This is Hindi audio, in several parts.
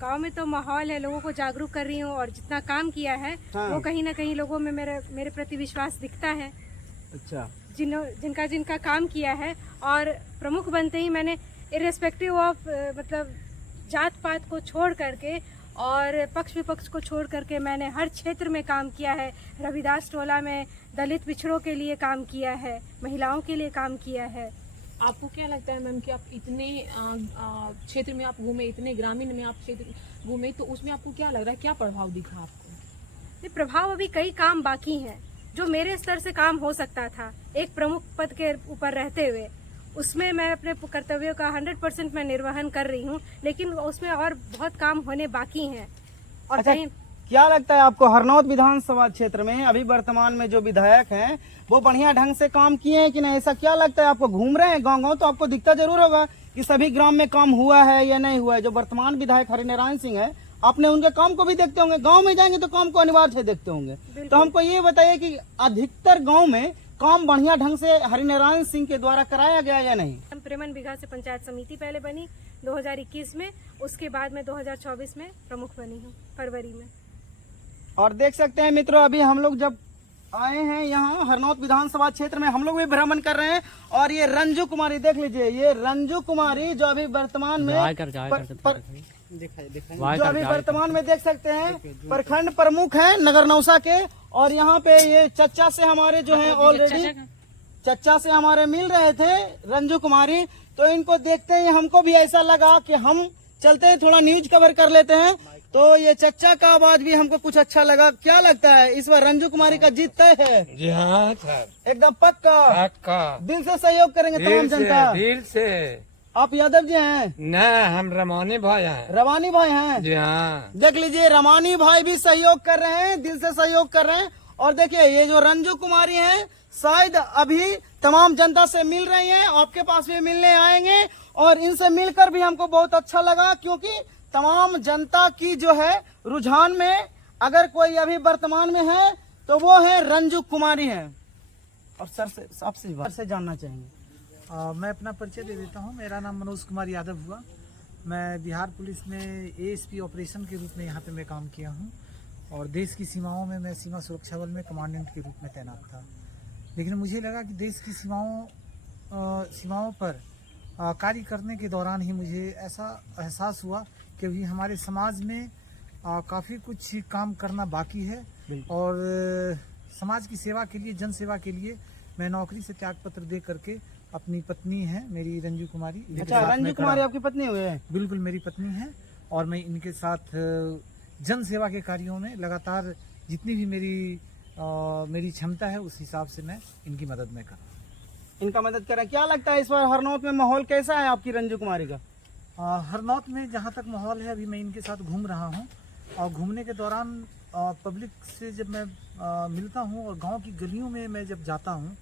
गांव में तो माहौल है, लोगों को जागरूक कर रही हूँ और जितना काम किया है वो कहीं ना कहीं लोगों में मेरे प्रति विश्वास दिखता है। अच्छा, जिनका काम किया है, और प्रमुख बनते ही मैंने इर्रेस्पेक्टिव ऑफ मतलब जात पात को छोड़ करके और पक्ष विपक्ष को छोड़ करके मैंने हर क्षेत्र में काम किया है। रविदास टोला में दलित पिछड़ों के लिए काम किया है, महिलाओं के लिए काम किया है। आपको क्या लगता है मैम कि आप इतने क्षेत्र में आप घूमे, इतने ग्रामीण में आप क्षेत्र घूमे, तो उसमें आपको क्या लग रहा है, क्या प्रभाव दिखा आपको? ये प्रभाव, अभी कई काम बाकी हैं जो मेरे स्तर से काम हो सकता था एक प्रमुख पद के ऊपर रहते हुए। उसमें मैं अपने कर्तव्यों का 100% मैं निर्वहन कर रही हूँ, लेकिन उसमें और बहुत काम होने बाकी हैं। और अच्छा, क्या लगता है आपको हरनौत विधानसभा क्षेत्र में अभी वर्तमान में जो विधायक हैं वो बढ़िया ढंग से काम किए हैं कि नहीं, ऐसा क्या लगता है आपको? घूम रहे हैं गांव गांव तो आपको दिखता जरूर होगा कि सभी ग्राम में काम हुआ है या नहीं हुआ है। जो वर्तमान विधायक हरिनारायण सिंह है, आपने उनके काम को भी देखते होंगे, गाँव में जाएंगे तो काम को अनिवार्य से देखते होंगे। तो हमको ये बताइए कि अधिकतर गाँव में काम बढ़िया ढंग से हरिनारायण सिंह के द्वारा कराया गया या नहीं? प्रेमन बीघा से पंचायत समिति पहले बनी 2021 में, उसके बाद में 2024 में प्रमुख बनी हूँ, फरवरी में। और देख सकते हैं मित्रों, अभी हम लोग जब आए हैं यहाँ हरनौत विधानसभा क्षेत्र में, हम लोग भी भ्रमण कर रहे हैं। और ये रंजू कुमारी देख लीजिए, ये रंजू कुमारी जो अभी वर्तमान में जो अभी वर्तमान में देख सकते हैं प्रखंड प्रमुख है नगर नौसा के। और यहाँ पे ये चच्चा से हमारे जो हैं ऑलरेडी चच्चा से हमारे मिल रहे थे रंजू कुमारी, तो इनको देखते ही हमको भी ऐसा लगा कि हम चलते हैं थोड़ा न्यूज कवर कर लेते हैं। तो ये चच्चा का आवाज भी हमको कुछ अच्छा लगा। क्या लगता है इस बार रंजू कुमारी का जीत तय है? जी हाँ सर, एकदम पक्का पक्का दिल से सहयोग करेंगे तमाम जनता। दिल से। आप यादव जी हैं? न, हम रमानी भाई हैं। रवानी भाई हैं? जी हाँ। देख लीजिए, रमानी भाई भी सहयोग कर रहे हैं, दिल से सहयोग कर रहे हैं। और देखिए ये जो रंजू कुमारी हैं शायद अभी तमाम जनता से मिल रही हैं, आपके पास भी मिलने आएंगे। और इनसे मिलकर भी हमको बहुत अच्छा लगा, क्योंकि तमाम जनता की जो है रुझान में अगर कोई अभी वर्तमान में है तो वो है रंजू कुमारी है। और सर से आपसे जानना चाहेंगे। मैं अपना परिचय दे देता हूं। मेरा नाम मनोज कुमार यादव हुआ। मैं बिहार पुलिस में एएसपी ऑपरेशन के रूप में यहाँ पे मैं काम किया हूँ, और देश की सीमाओं में मैं सीमा सुरक्षा बल में कमांडेंट के रूप में तैनात था। लेकिन मुझे लगा कि देश की सीमाओं पर कार्य करने के दौरान ही मुझे ऐसा एहसास हुआ कि अभी हमारे समाज में काफ़ी कुछ काम करना बाकी है। और समाज की सेवा के लिए, जन सेवा के लिए मैं नौकरी से त्याग पत्र दे करके अपनी पत्नी है मेरी रंजू कुमारी। अच्छा, रंजू कुमारी आपकी पत्नी हुई है? बिल्कुल मेरी पत्नी है, और मैं इनके साथ जन सेवा के कार्यों में लगातार जितनी भी मेरी क्षमता है उस हिसाब से मैं इनकी मदद में कर रहा हूँ। इनका मदद करें। क्या लगता है इस बार हरनौत में माहौल कैसा है आपकी रंजू कुमारी का? हरनौत में जहाँ तक माहौल है, अभी मैं इनके साथ घूम रहा हूँ, और घूमने के दौरान पब्लिक से जब मैं मिलता हूँ और गांव की गलियों में मैं जब जाता हूँ,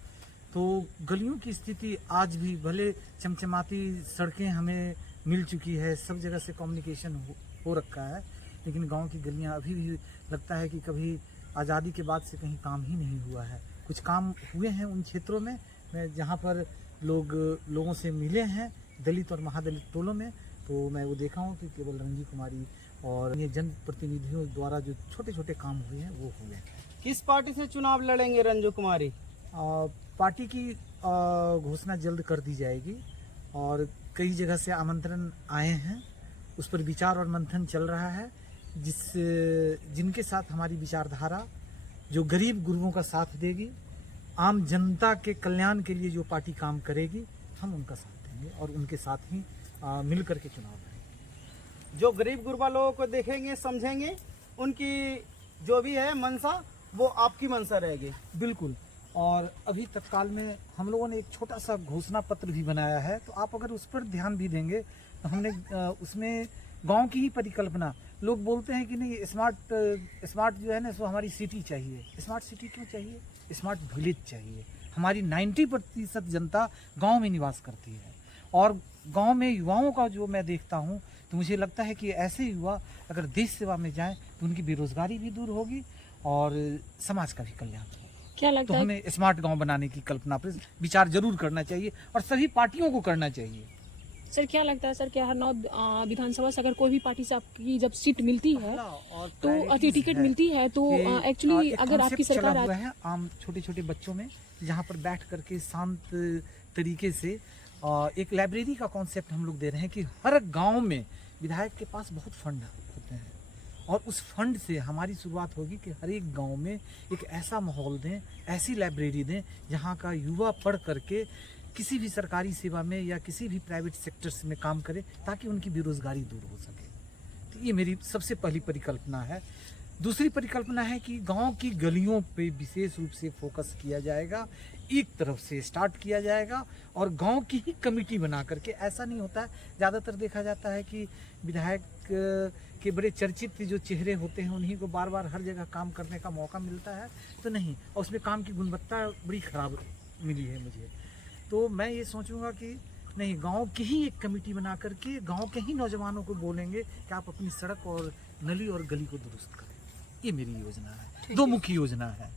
तो गलियों की स्थिति आज भी, भले चमचमाती सड़कें हमें मिल चुकी है, सब जगह से कम्युनिकेशन हो रखा है, लेकिन गांव की गलियां अभी भी लगता है कि कभी आज़ादी के बाद से कहीं काम ही नहीं हुआ है। कुछ काम हुए हैं उन क्षेत्रों में मैं जहाँ पर लोगों से मिले हैं, दलित और महादलित टोलों में, तो मैं वो देखा हूँ कि केवल रंजू कुमारी और ये जनप्रतिनिधियों द्वारा जो छोटे छोटे काम हुए हैं वो हुए हैं। किस पार्टी से चुनाव लड़ेंगे रंजू कुमारी? पार्टी की घोषणा जल्द कर दी जाएगी, और कई जगह से आमंत्रण आए हैं, उस पर विचार और मंथन चल रहा है। जिनके साथ हमारी विचारधारा जो गरीब गुरुओं का साथ देगी, आम जनता के कल्याण के लिए जो पार्टी काम करेगी, हम उनका साथ देंगे और उनके साथ ही मिल करके चुनाव लड़ेंगे। जो गरीब गुरबा लोगों को देखेंगे, समझेंगे, उनकी जो भी है मंशा वो आपकी मंशा रहेगी। बिल्कुल। और अभी तत्काल में हम लोगों ने एक छोटा सा घोषणा पत्र भी बनाया है, तो आप अगर उस पर ध्यान भी देंगे तो हमने उसमें गांव की ही परिकल्पना, लोग बोलते हैं कि नहीं स्मार्ट जो है ना, सो हमारी सिटी चाहिए। स्मार्ट सिटी क्यों चाहिए? स्मार्ट विलेज चाहिए। हमारी 90% जनता गांव में निवास करती है, और गांव में युवाओं का जो मैं देखता हूं, तो मुझे लगता है कि ऐसे युवा अगर देश सेवा में जाएं तो उनकी बेरोजगारी भी दूर होगी और समाज का भी कल्याण होगा। क्या लगता तो है? हमें स्मार्ट गांव बनाने की कल्पना पर विचार जरूर करना चाहिए, और सभी पार्टियों को करना चाहिए। सर क्या लगता है सर, क्या हरनौत विधानसभा से अगर कोई भी पार्टी से आपकी जब सीट मिलती है और तो priorities टिकट है मिलती है तो कि, एक्चुअली एक अगर आपकी concept चला सरकार हुआ है आम छोटे छोटे बच्चों में, जहाँ पर बैठ करके शांत तरीके से एक लाइब्रेरी का कॉन्सेप्ट हम लोग दे रहे हैं कि हर गांव में विधायक के पास बहुत फंड होते हैं और उस फंड से हमारी शुरुआत होगी कि हर एक गांव में एक ऐसा माहौल दें, ऐसी लाइब्रेरी दें जहाँ का युवा पढ़ करके किसी भी सरकारी सेवा में या किसी भी प्राइवेट सेक्टर्स में काम करे, ताकि उनकी बेरोजगारी दूर हो सके। तो ये मेरी सबसे पहली परिकल्पना है। दूसरी परिकल्पना है कि गांव की गलियों पे विशेष रूप से फोकस किया जाएगा, एक तरफ से स्टार्ट किया जाएगा और गांव की ही कमेटी बना करके। ऐसा नहीं होता है, ज़्यादातर देखा जाता है कि विधायक के बड़े चर्चित जो चेहरे होते हैं उन्हीं को बार बार हर जगह काम करने का मौका मिलता है, तो नहीं, और उसमें काम की गुणवत्ता बड़ी खराब मिली है मुझे। तो मैं ये सोचूंगा कि नहीं, गांव की ही एक कमेटी बना करके गांव के ही नौजवानों को बोलेंगे कि आप अपनी सड़क और नली और गली को दुरुस्त करें। ये मेरी योजना है, दो मुखी योजना है।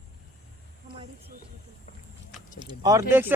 और देख